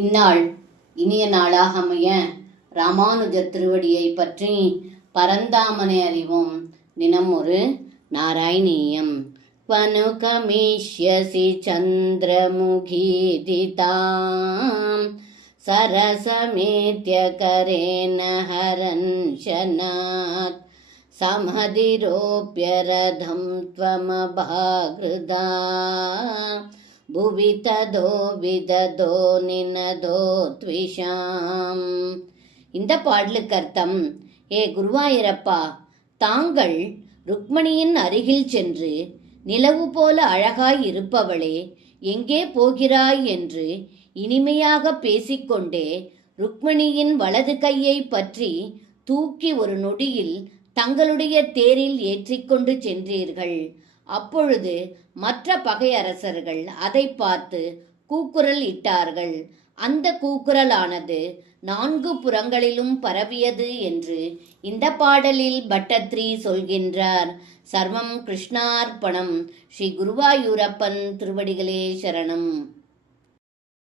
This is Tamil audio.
இந்நாள் இனிய நாளாக அமைய ராமானுஜர் திருவடியை பற்றி பரந்தாமனை அறிவோம். தினம் ஒரு நாராயணீயம். வனுகமிஷ்யசி சந்திரமுகீதிதாம் சரசமேத்ய கரேன ஹரன்ஷனாத் சமதிரோப்யரதம் த்வமபாக்ருதா புவி ததோ விததோ நினதோ த்விஷாம். இந்த பாடலுக்கு அர்த்தம்: ஏ குருவாயிரப்பா, தாங்கள் ருக்மணியின் அருகில் சென்று, நிலவு போல அழகாய் இருப்பவளே, எங்கே போகிறாய் என்று இனிமையாக பேசிக்கொண்டே ருக்மணியின் வலது கையை பற்றி தூக்கி ஒரு நொடியில் தங்களுடைய தேரில் ஏற்றிக்கொண்டு சென்றீர்கள். அப்பொழுது மற்ற பகையரசர்கள் அதை பார்த்து கூக்குரல் இட்டார்கள். அந்த கூக்குரலானது 4 புறங்களிலும் பரவியது என்று இந்த பாடலில் பட்டத்ரி சொல்கின்றார். சர்வம் கிருஷ்ணார்ப்பணம். ஸ்ரீ குருவாயூரப்பன் திருவடிகளே சரணம்.